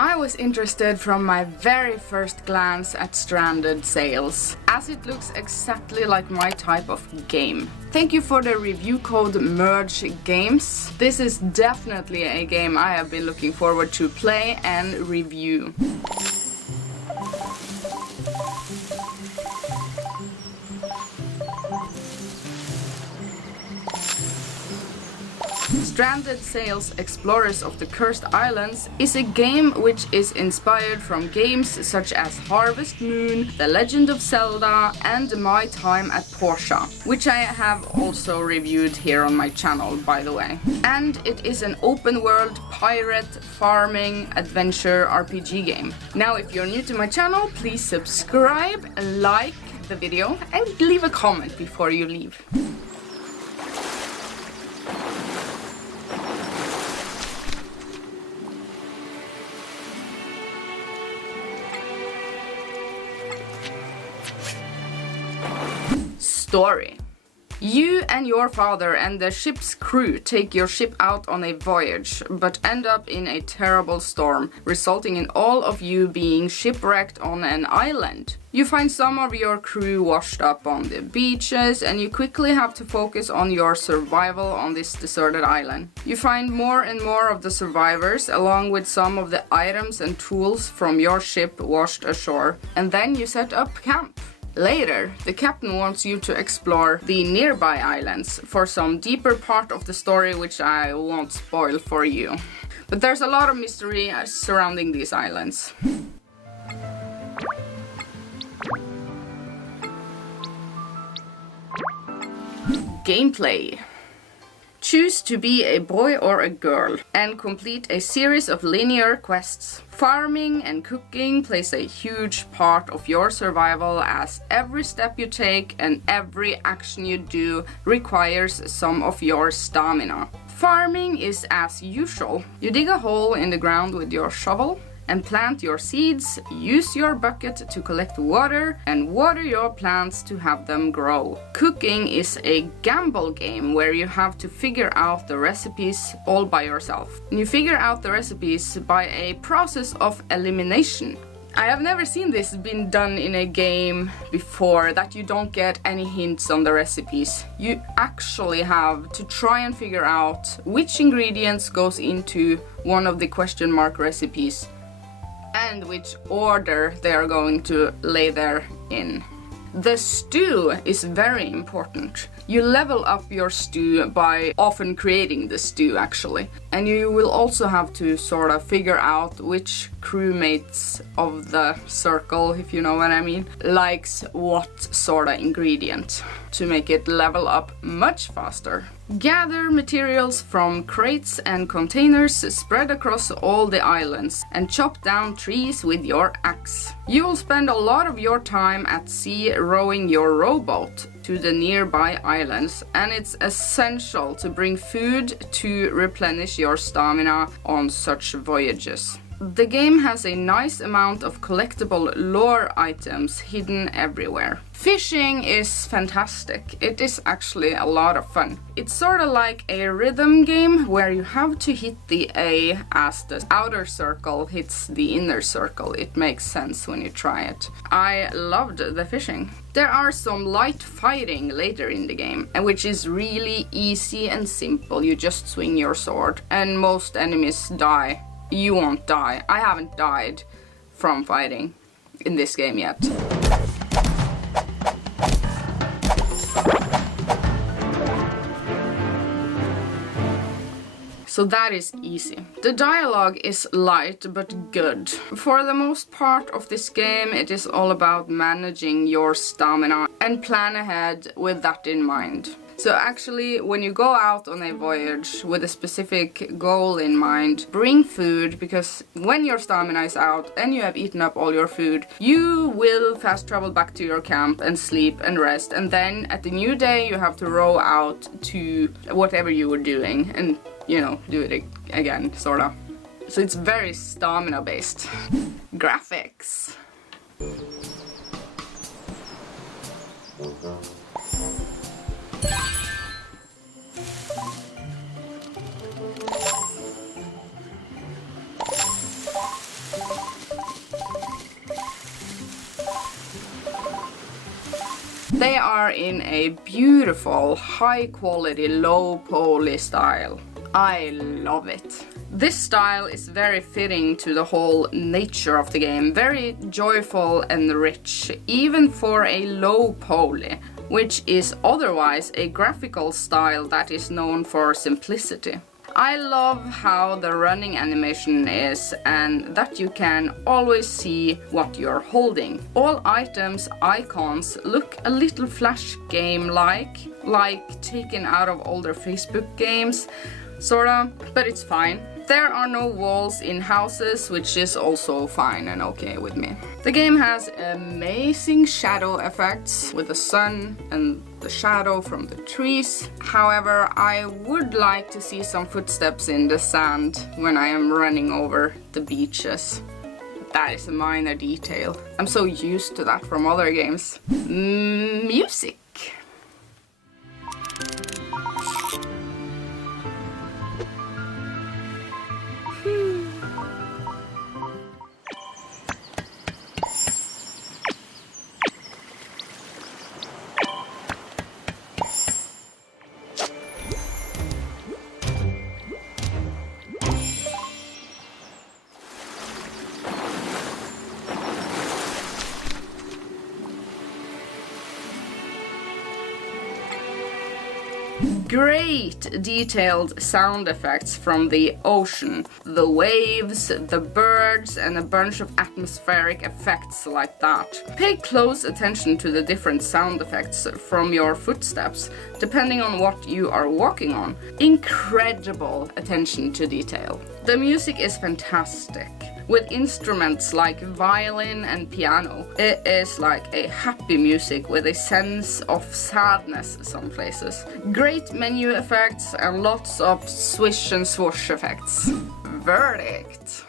I was interested from my very first glance at Stranded Sails, as it looks exactly like my type of game. Thank you for the review code Merge Games. This is definitely a game I have been looking forward to play and review. Stranded Sails Explorers of the Cursed Islands is a game which is inspired from games such as Harvest Moon, The Legend of Zelda and My Time at Portia, which I have also reviewed here on my channel, by the way. And it is an open world pirate farming adventure RPG game. Now, if you're new to my channel, please subscribe, like the video and leave a comment before you leave. Story. You and your father and the ship's crew take your ship out on a voyage, but end up in a terrible storm, resulting in all of you being shipwrecked on an island. You find some of your crew washed up on the beaches, and you quickly have to focus on your survival on this deserted island. You find more and more of the survivors, along with some of the items and tools from your ship washed ashore, and then you set up camp. Later, the captain wants you to explore the nearby islands for some deeper part of the story which I won't spoil for you. But there's a lot of mystery surrounding these islands. Gameplay. Choose to be a boy or a girl and complete a series of linear quests. Farming and cooking plays a huge part of your survival, as every step you take and every action you do requires some of your stamina. Farming is as usual. You dig a hole in the ground with your shovel and plant your seeds, use your bucket to collect water, and water your plants to have them grow. Cooking is a gamble game where you have to figure out the recipes all by yourself. And you figure out the recipes by a process of elimination. I have never seen this been done in a game before, that you don't get any hints on the recipes. You actually have to try and figure out which ingredients goes into one of the question mark recipes, and which order they are going to lay there in. The stew is very important. You level up your stew by often creating the stew, actually. And you will also have to sort of figure out which crewmates of the circle, if you know what I mean, likes what sort of ingredient to make it level up much faster. Gather materials from crates and containers spread across all the islands and chop down trees with your axe. You will spend a lot of your time at sea rowing your rowboat to the nearby islands, and it's essential to bring food to replenish your stamina on such voyages. The game has a nice amount of collectible lore items hidden everywhere. Fishing is fantastic. It is actually a lot of fun. It's sort of like a rhythm game where you have to hit the A as the outer circle hits the inner circle. It makes sense when you try it. I loved the fishing. There are some light fighting later in the game, which is really easy and simple. You just swing your sword and most enemies die. You won't die. I haven't died from fighting in this game yet. So that is easy. The dialogue is light but good. For the most part of this game, it is all about managing your stamina and plan ahead with that in mind. So actually, when you go out on a voyage with a specific goal in mind, bring food, because when your stamina is out and you have eaten up all your food, you will fast travel back to your camp and sleep and rest, and then at the new day you have to row out to whatever you were doing and, you know, do it again, sorta. So it's very stamina based. Graphics. They are in a beautiful, high quality, low poly style. I love it. This style is very fitting to the whole nature of the game, very joyful and rich, even for a low poly, which is otherwise a graphical style that is known for simplicity. I love how the running animation is and that you can always see what you're holding. All items, icons look a little Flash game-like, like taken out of older Facebook games, sorta, but it's fine. There are no walls in houses, which is also fine and okay with me. The game has amazing shadow effects with the sun and the shadow from the trees. However, I would like to see some footsteps in the sand when I am running over the beaches. That is a minor detail. I'm so used to that from other games. Music. Great detailed sound effects from the ocean, the waves, the birds, and a bunch of atmospheric effects like that. Pay close attention to the different sound effects from your footsteps, depending on what you are walking on. Incredible attention to detail. The music is fantastic. With instruments like violin and piano, it is like a happy music with a sense of sadness some places. Great menu effects and lots of swish and swoosh effects. Verdict.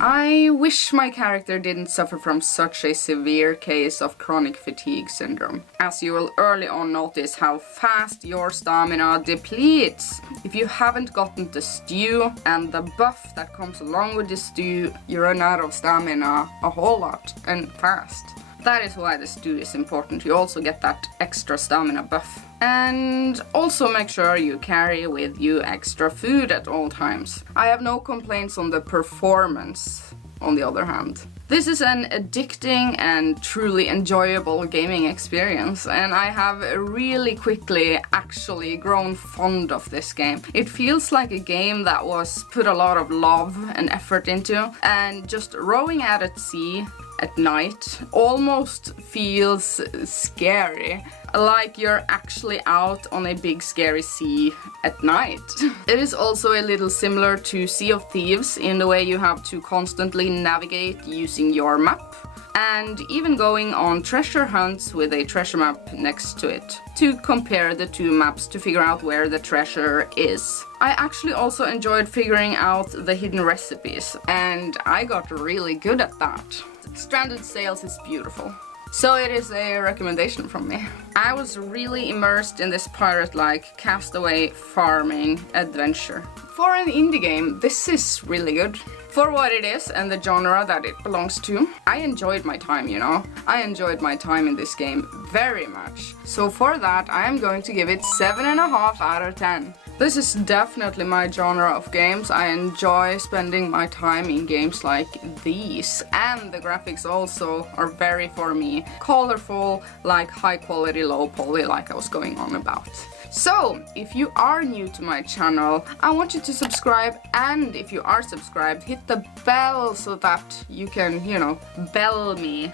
I wish my character didn't suffer from such a severe case of chronic fatigue syndrome, as you will early on notice how fast your stamina depletes. If you haven't gotten the stew and the buff that comes along with the stew, you run out of stamina a whole lot and fast. That is why the stew is important. You also get that extra stamina buff. And also make sure you carry with you extra food at all times. I have no complaints on the performance, on the other hand. This is an addicting and truly enjoyable gaming experience, and I have really quickly actually grown fond of this game. It feels like a game that was put a lot of love and effort into, and just rowing out at sea at night almost feels scary, like you're actually out on a big scary sea at night. It is also a little similar to Sea of Thieves in the way you have to constantly navigate using your map, and even going on treasure hunts with a treasure map next to it to compare the two maps to figure out where the treasure is. I actually also enjoyed figuring out the hidden recipes, and I got really good at that. Stranded Sails is beautiful. So it is a recommendation from me. I was really immersed in this pirate-like castaway farming adventure. For an indie game, this is really good. For what it is and the genre that it belongs to, I enjoyed my time, you know. I enjoyed my time in this game very much. So for that, I am going to give it 7.5 out of 10. This is definitely my genre of games. I enjoy spending my time in games like these. And the graphics also are very, for me, colorful, like high quality, low poly, like I was going on about. So, if you are new to my channel, I want you to subscribe, and if you are subscribed, hit the bell so that you can, you know, bell me.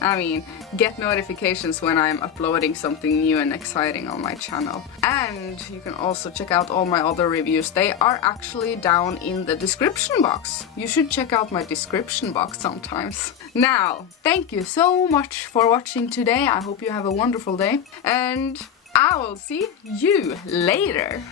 I mean, get notifications when I'm uploading something new and exciting on my channel. And you can also check out all my other reviews. They are actually down in the description box. You should check out my description box sometimes. Now, thank you so much for watching today. I hope you have a wonderful day, and I will see you later.